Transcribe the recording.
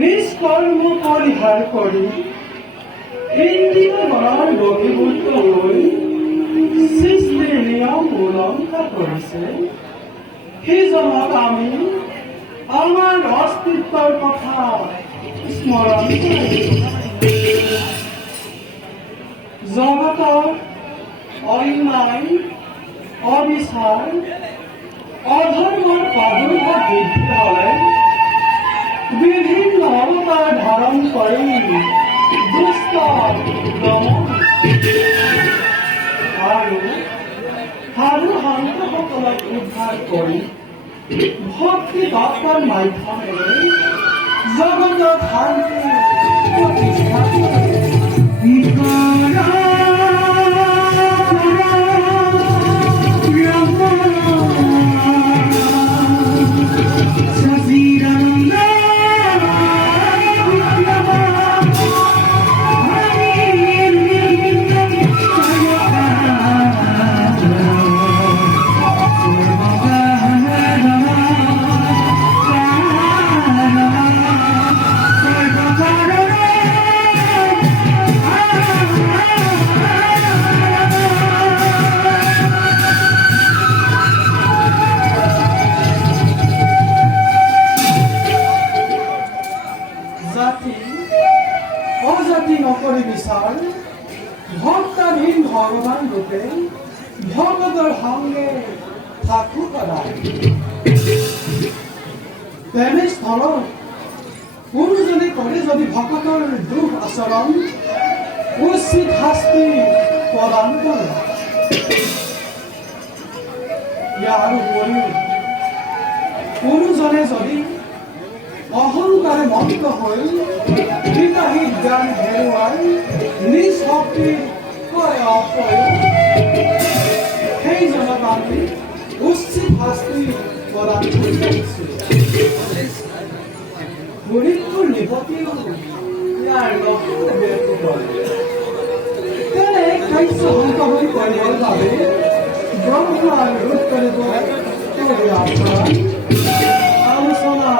নিষ্কর্ম পরিহার করি ইন্দ্রিয়গণার বহির্ভূত হই সৃষ্টির নিয়ম উলঙ্ঘা করেছে সেইজনক আমি আমার অস্তিত্বৰ কথা স্মরণ করি। জগতৰ অন্যায় অবিচার অধর্মৰ প্ৰাদুৰ্ভাৱ বৃদ্ধি হলে বিভিন্ন অৱতাৰ ধাৰণ কৰি দুষ্ট দমন আৰু সাধু সন্তসকলক উদ্ধাৰ কৰি ভক্তি তত্বৰ মাধ্যমেৰে জগতত শান্তি প্ৰতিষ্ঠা কৰে। ভক্তাধীন ভগবান রূপে ভগতৰ সঙ্গে থাকো সদায়। তেনেস্থলত কোনোজনে কৰে যদি ভকতৰ দুখ আচৰণ উচিত শাস্তি প্ৰদান কৰে। ইয়াৰ উপৰিও কোনোজনে যদি অহংকাৰে মত্ত হৈ হিতাহিত জ্ঞান হেৰুৱাই নিজ শক্তি কৰে অপ্ৰয়োগ সেইজনক আমি উচিত শাস্তি প্ৰদান কৰি আহিছোঁ। হৰিপুৰ নিপতিও ইয়াৰ লক্ষ্য ব্যক্ত কৰে। তেনে কাৰ্য সম্পাদন কৰিবৰ বাবে ব্ৰহ্মাৰ ৰোধ কৰিব আলোচনা